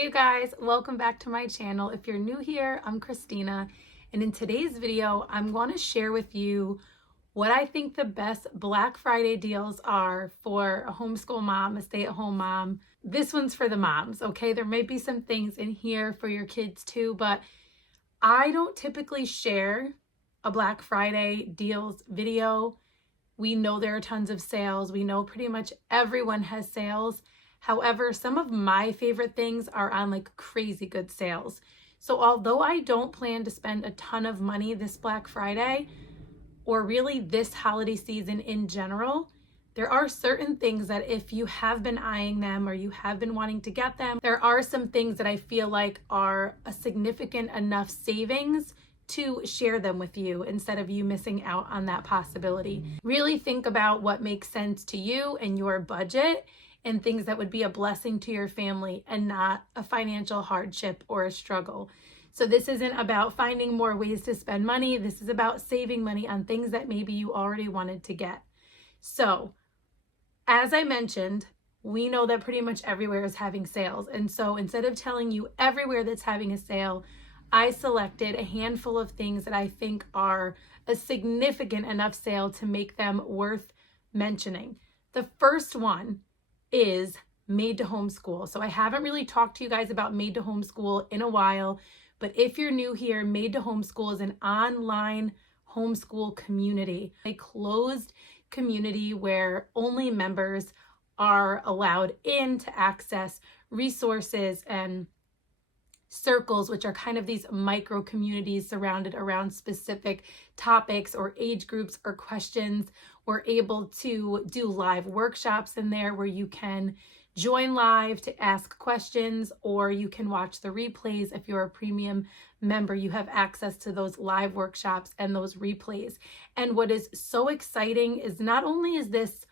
Hey you guys, welcome back to my channel. If you're new here, I'm Christina, and in today's video, I'm going to share with you what I think the best Black Friday deals are for a homeschool mom, a stay-at-home mom. This one's for the moms, okay? There may be some things in here for your kids too, but I don't typically share a Black Friday deals video. We know there are tons of sales. We know pretty much everyone has sales. However, some of my favorite things are on like crazy good sales. So although I don't plan to spend a ton of money this Black Friday, or really this holiday season in general, there are certain things that if you have been eyeing them or you have been wanting to get them, there are some things that I feel like are a significant enough savings to share them with you instead of you missing out on that possibility. Really think about what makes sense to you and your budget and things that would be a blessing to your family and not a financial hardship or a struggle. So this isn't about finding more ways to spend money. This is about saving money on things that maybe you already wanted to get. So as I mentioned, we know that pretty much everywhere is having sales. And so instead of telling you everywhere that's having a sale, I selected a handful of things that I think are a significant enough sale to make them worth mentioning. The first one is Made to Homeschool. So I haven't really talked to you guys about Made to Homeschool in a while, but if you're new here, Made to Homeschool is an online homeschool community, a closed community where only members are allowed in to access resources and circles, which are kind of these micro communities surrounded around specific topics or age groups or questions. We're able to do live workshops in there where you can join live to ask questions, or you can watch the replays. If you're a premium member, you have access to those live workshops and those replays. And what is so exciting is not only is this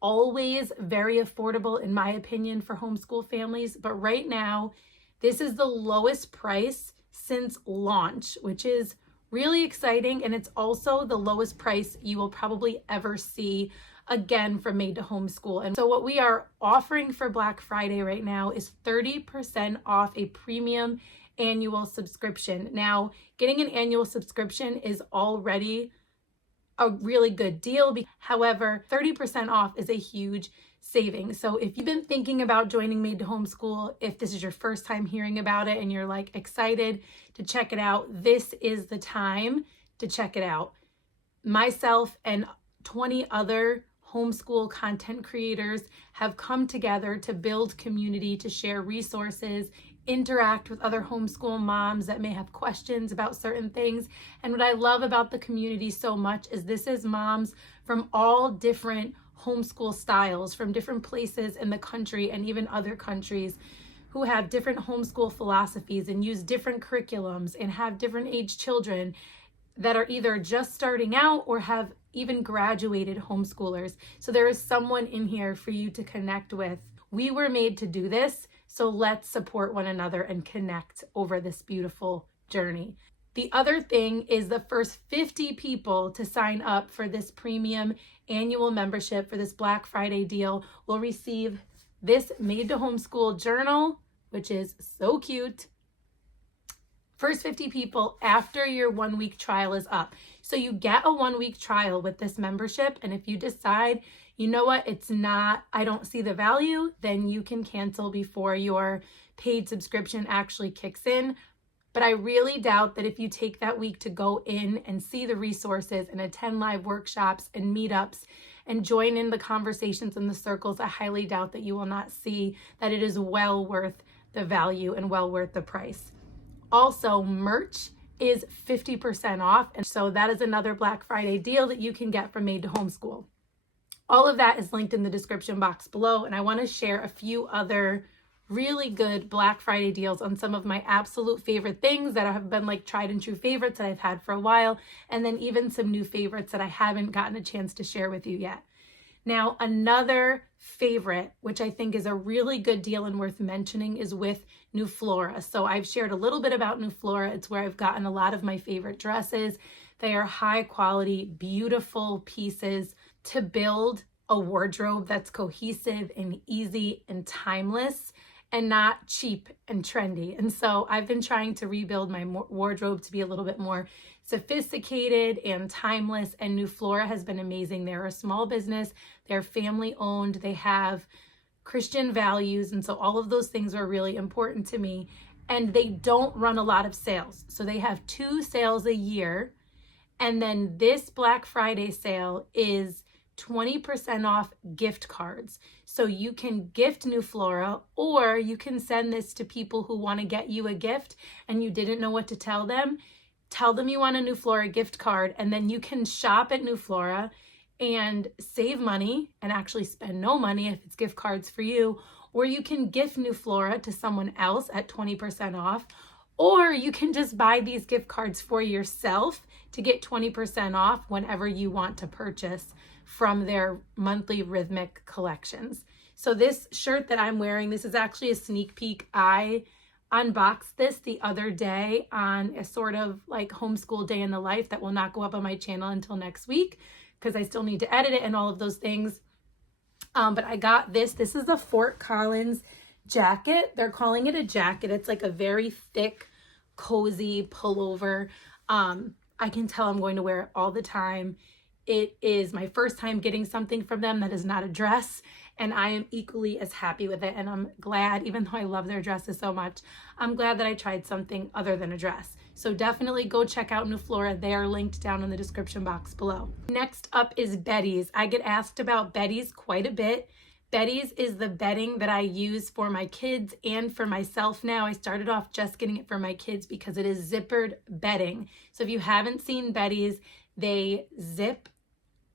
always very affordable, in my opinion, for homeschool families, but right now, this is the lowest price since launch, which is really exciting. And it's also the lowest price you will probably ever see again from Made to Homeschool. And so what we are offering for Black Friday right now is 30% off a premium annual subscription. Now, getting an annual subscription is already a really good deal. However, 30% off is a huge saving. So if you've been thinking about joining Made to Homeschool, if this is your first time hearing about it and you're like excited to check it out, this is the time to check it out. Myself and 20 other homeschool content creators have come together to build community, to share resources, interact with other homeschool moms that may have questions about certain things. And what I love about the community so much is this is moms from all different homeschool styles, from different places in the country and even other countries, who have different homeschool philosophies and use different curriculums and have different age children that are either just starting out or have even graduated homeschoolers. So there is someone in here for you to connect with. We were made to do this, so let's support one another and connect over this beautiful journey. The other thing is the first 50 people to sign up for this premium annual membership for this Black Friday deal will receive this Made to Homeschool journal, which is so cute. First 50 people after your 1 week trial is up. So you get a 1 week trial with this membership. And if you decide, you know what, I don't see the value, then you can cancel before your paid subscription actually kicks in. But I really doubt that if you take that week to go in and see the resources and attend live workshops and meetups and join in the conversations and the circles, I highly doubt that you will not see that it is well worth the value and well worth the price. Also, merch is 50% off. And so that is another Black Friday deal that you can get from Made to Homeschool. All of that is linked in the description box below. And I want to share a few other really good Black Friday deals on some of my absolute favorite things that have been like tried and true favorites that I've had for a while. And then even some new favorites that I haven't gotten a chance to share with you yet. Now, another favorite, which I think is a really good deal and worth mentioning, is with New Flora. So I've shared a little bit about New Flora. It's where I've gotten a lot of my favorite dresses. They are high quality, beautiful pieces to build a wardrobe that's cohesive and easy and timeless. and not cheap and trendy. And so I've been trying to rebuild my wardrobe to be a little bit more sophisticated and timeless, and New Flora has been amazing. They're a small business, they're family owned, they have Christian values, and so all of those things are really important to me. And they don't run a lot of sales. So they have 2 sales a year, and then this Black Friday sale is 20% off gift cards. So you can gift New Flora, or you can send this to people who want to get you a gift and you didn't know what to tell them. Tell them you want a New Flora gift card, and then you can shop at New Flora and save money and actually spend no money if it's gift cards for you, or you can gift New Flora to someone else at 20% off, or you can just buy these gift cards for yourself to get 20% off whenever you want to purchase from their monthly rhythmic collections. So this shirt that I'm wearing, this is actually a sneak peek. I unboxed this the other day on a sort of like homeschool day in the life that will not go up on my channel until next week because I still need to edit it and all of those things. But I got this. This is the Fort Collins jacket. They're calling it a jacket. It's like a very thick, cozy pullover. I can tell I'm going to wear it all the time. It is my first time getting something from them that is not a dress, and I am equally as happy with it. And I'm glad, even though I love their dresses so much, I'm glad that I tried something other than a dress. So definitely go check out New Flora. They are linked down in the description box below. Next up is Betty's. I get asked about Betty's quite a bit. Betty's is the bedding that I use for my kids and for myself now. I started off just getting it for my kids because it is zippered bedding. So if you haven't seen Betty's, they zip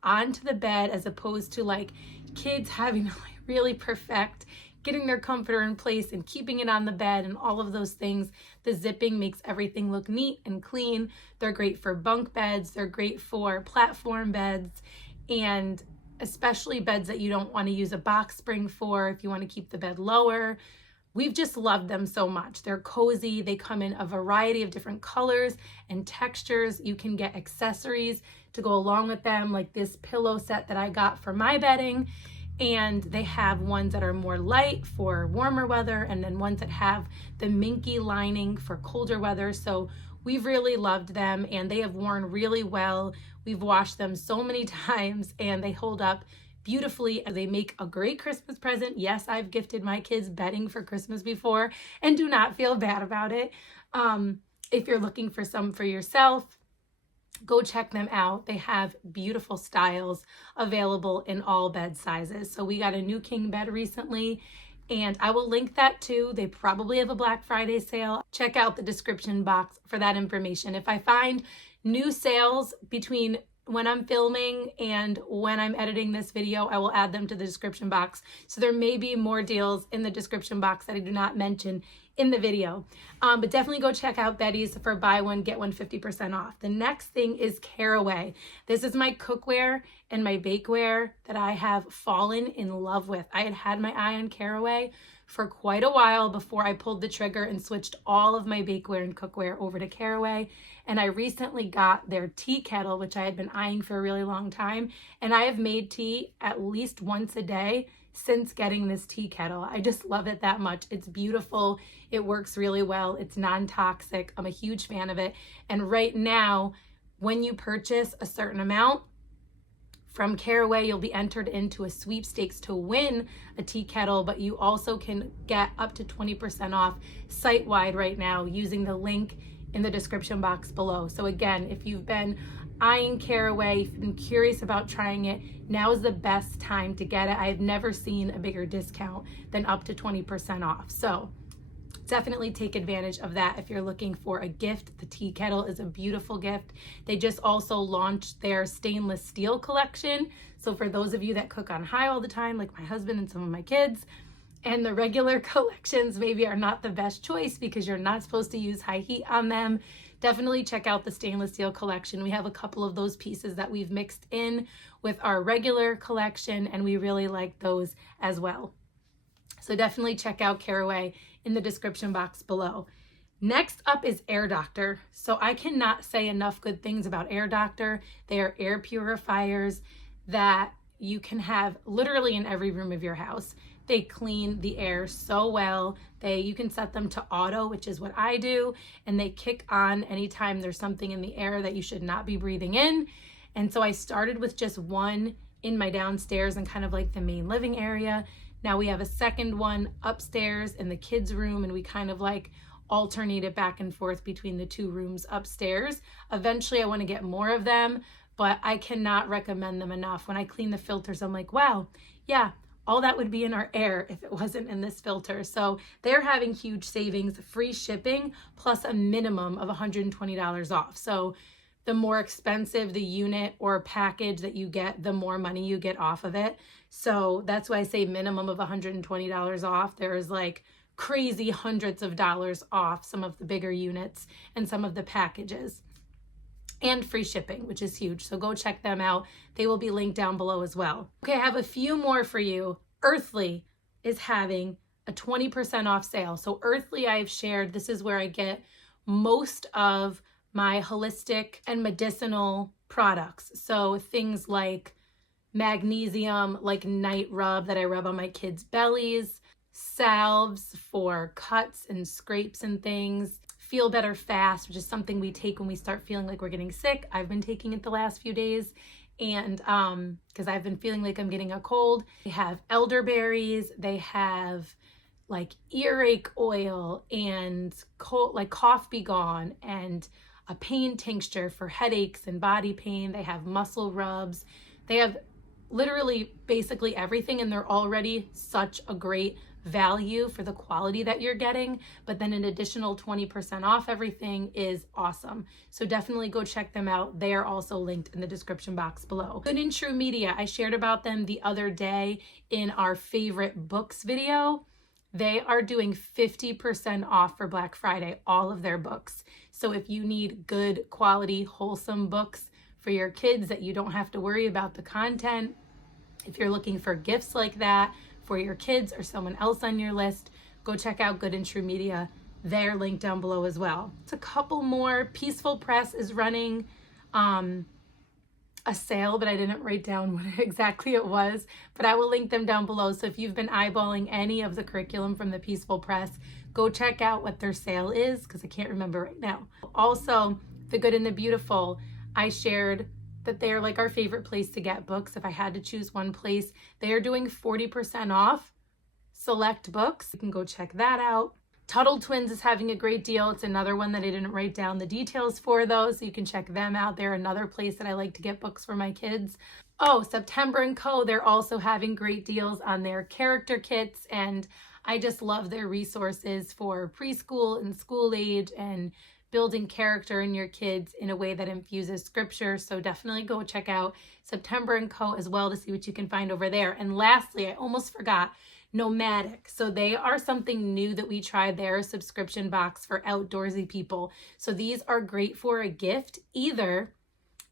onto the bed as opposed to like kids having to like really perfect getting their comforter in place and keeping it on the bed and all of those things. The zipping makes everything look neat and clean. They're great for bunk beds. They're great for platform beds, and especially beds that you don't want to use a box spring for if you want to keep the bed lower. We've just loved them so much. They're cozy. They come in a variety of different colors and textures. You can get accessories to go along with them, like this pillow set that I got for my bedding. And they have ones that are more light for warmer weather, and then ones that have the minky lining for colder weather. So we've really loved them, and they have worn really well. We've washed them so many times, and they hold up beautifully. They make a great Christmas present. Yes, I've gifted my kids bedding for Christmas before and do not feel bad about it. If you're looking for some for yourself, go check them out. They have beautiful styles available in all bed sizes. So we got a new king bed recently, and I will link that too. They probably have a Black Friday sale. Check out the description box for that information. If I find new sales between when I'm filming and when I'm editing this video, I will add them to the description box. So there may be more deals in the description box that I do not mention in the video. But definitely go check out Betty's for buy one, get one 50% off. The next thing is Caraway. This is my cookware and my bakeware that I have fallen in love with. I had my eye on Caraway for quite a while before I pulled the trigger and switched all of my bakeware and cookware over to Caraway. And I recently got their tea kettle, which I had been eyeing for a really long time. And I have made tea at least once a day since getting this tea kettle. I just love it that much. It's beautiful. It works really well. It's non-toxic. I'm a huge fan of it. And right now, when you purchase a certain amount from Caraway, you'll be entered into a sweepstakes to win a tea kettle, but you also can get up to 20% off site-wide right now using the link in the description box below. So again, if you've been eyeing Caraway, if you've been curious about trying it, now is the best time to get it. I've never seen a bigger discount than up to 20% off. So definitely take advantage of that if you're looking for a gift. The tea kettle is a beautiful gift. They just also launched their stainless steel collection. So for those of you that cook on high all the time, like my husband and some of my kids, and the regular collections maybe are not the best choice because you're not supposed to use high heat on them, definitely check out the stainless steel collection. We have a couple of those pieces that we've mixed in with our regular collection, and we really like those as well. So definitely check out Caraway in the description box below. Next up is Air Doctor. So I cannot say enough good things about Air Doctor. They are air purifiers that you can have literally in every room of your house. They clean the air so well. You can set them to auto, which is what I do, and they kick on anytime there's something in the air that you should not be breathing in. And so I started with just one in my downstairs and kind of like the main living area. Now we have a second one upstairs in the kids' room, and we kind of like alternate it back and forth between the two rooms upstairs. Eventually I want to get more of them, but I cannot recommend them enough. When I clean the filters, I'm like, wow, yeah, all that would be in our air if it wasn't in this filter. So they're having huge savings, free shipping, plus a minimum of $120 off. So the more expensive the unit or package that you get, the more money you get off of it. So that's why I say minimum of $120 off. There's like crazy hundreds of dollars off some of the bigger units and some of the packages, and free shipping, which is huge. So go check them out. They will be linked down below as well. Okay, I have a few more for you. Earthly is having a 20% off sale. So Earthly, I've shared, this is where I get most of my holistic and medicinal products. So things like magnesium, like night rub that I rub on my kids' bellies, salves for cuts and scrapes and things, Feel Better Fast, which is something we take when we start feeling like we're getting sick. I've been taking it the last few days, and because I've been feeling like I'm getting a cold. They have elderberries, they have like earache oil and cough be gone, and a pain tincture for headaches and body pain. They have muscle rubs. They have literally basically everything, and they're already such a great value for the quality that you're getting, but then an additional 20% off everything is awesome. So definitely go check them out. They are also linked in the description box below. Good and True Media, I shared about them the other day in our favorite books video. They are doing 50% off for Black Friday, all of their books. So if you need good quality, wholesome books for your kids that you don't have to worry about the content, if you're looking for gifts like that for your kids or someone else on your list, go check out Good and True Media. They're linked down below as well. It's a couple more. Peaceful Press is running a sale, but I didn't write down what exactly it was, but I will link them down below. So if you've been eyeballing any of the curriculum from the Peaceful Press, go check out what their sale is, because I can't remember right now. Also, The Good and the Beautiful, I shared that they're like our favorite place to get books. If I had to choose one place, they are doing 40% off select books. You can go check that out. Tuttle Twins is having a great deal. It's another one that I didn't write down the details for though, so you can check them out. They're another place that I like to get books for my kids. Oh, September & Co. They're also having great deals on their character kits, and I just love their resources for preschool and school age and building character in your kids in a way that infuses scripture. So definitely go check out September & Co. as well to see what you can find over there. And lastly, I almost forgot, Nomadic. So they are something new that we tried. They're a subscription box for outdoorsy people. So these are great for a gift, either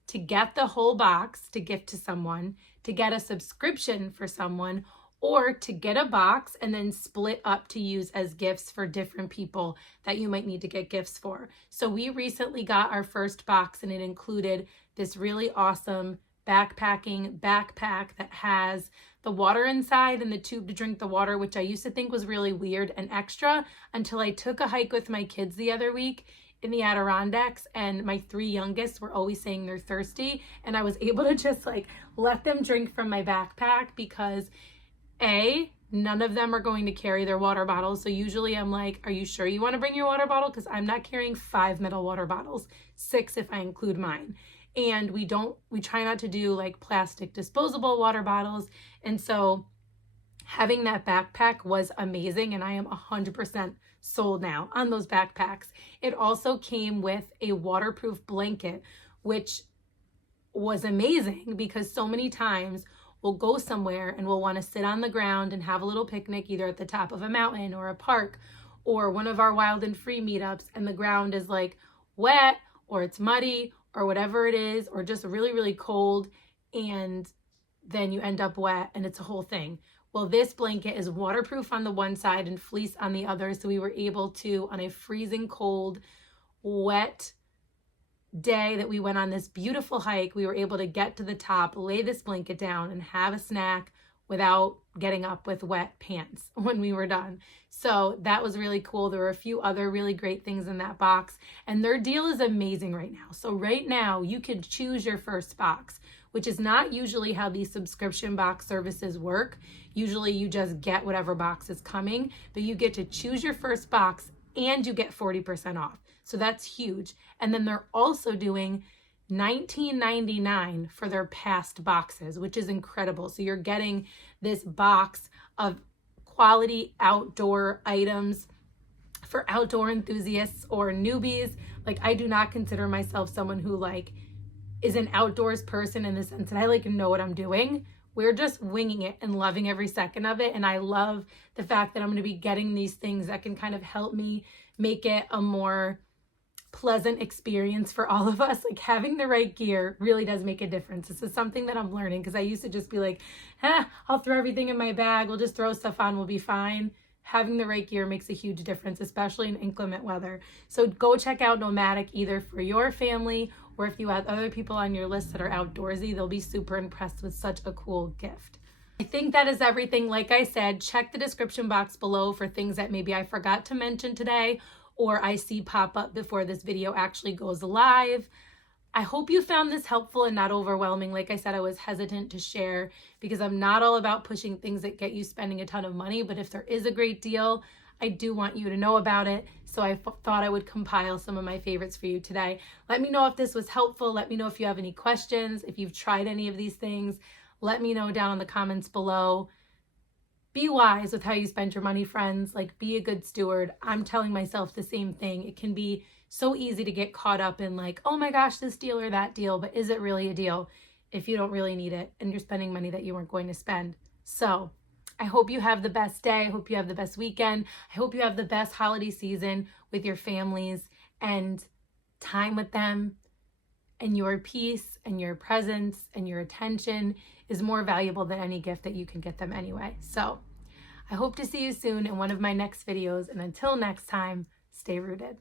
to get the whole box to gift to someone, to get a subscription for someone, or to get a box and then split up to use as gifts for different people that you might need to get gifts for. So we recently got our first box, and it included this really awesome backpacking backpack that has the water inside and the tube to drink the water, which I used to think was really weird and extra until I took a hike with my kids the other week in the Adirondacks, and my 3 youngest were always saying they're thirsty, and I was able to just like let them drink from my backpack because none of them are going to carry their water bottles. So usually I'm like, are you sure you want to bring your water bottle? Because I'm not carrying 5 metal water bottles, 6 if I include mine. And we try not to do like plastic disposable water bottles. And so having that backpack was amazing, and I am 100% sold now on those backpacks. It also came with a waterproof blanket, which was amazing because so many times we'll go somewhere and we'll want to sit on the ground and have a little picnic, either at the top of a mountain or a park or one of our wild and free meetups, and the ground is like wet or it's muddy or whatever it is, or just really, really cold, and then you end up wet and it's a whole thing. Well, this blanket is waterproof on the one side and fleece on the other, so we were able to, on a freezing cold, wet day that we went on this beautiful hike, we were able to get to the top, lay this blanket down, and have a snack without getting up with wet pants when we were done. So that was really cool. There were a few other really great things in that box, and their deal is amazing right now. So right now you can choose your first box, which is not usually how these subscription box services work. Usually you just get whatever box is coming, but you get to choose your first box and you get 40% off. So that's huge. And then they're also doing $19.99 for their past boxes, which is incredible. So you're getting this box of quality outdoor items for outdoor enthusiasts or newbies. Like, I do not consider myself someone who like is an outdoors person in the sense that I like know what I'm doing. We're just winging it and loving every second of it. And I love the fact that I'm going to be getting these things that can kind of help me make it a more pleasant experience for all of us. Like, having the right gear really does make a difference. This is something that I'm learning, because I used to just be like, I'll throw everything in my bag. We'll just throw stuff on. We'll be fine. Having the right gear makes a huge difference, especially in inclement weather. So go check out Nomadic, either for your family or if you have other people on your list that are outdoorsy. They'll be super impressed with such a cool gift. I think that is everything. Like I said, check the description box below for things that maybe I forgot to mention today or I see pop up before this video actually goes live. I hope you found this helpful and not overwhelming. Like I said, I was hesitant to share because I'm not all about pushing things that get you spending a ton of money, but if there is a great deal, I do want you to know about it. So I thought I would compile some of my favorites for you today. Let me know if this was helpful. Let me know if you have any questions, if you've tried any of these things. Let me know down in the comments below. Be wise with how you spend your money, friends. Like, be a good steward. I'm telling myself the same thing. It can be so easy to get caught up in like, oh my gosh, this deal or that deal, but is it really a deal if you don't really need it and you're spending money that you weren't going to spend? So I hope you have the best day. I hope you have the best weekend. I hope you have the best holiday season with your families and time with them, and your peace and your presence and your attention is more valuable than any gift that you can get them anyway. So I hope to see you soon in one of my next videos. And until next time, stay rooted.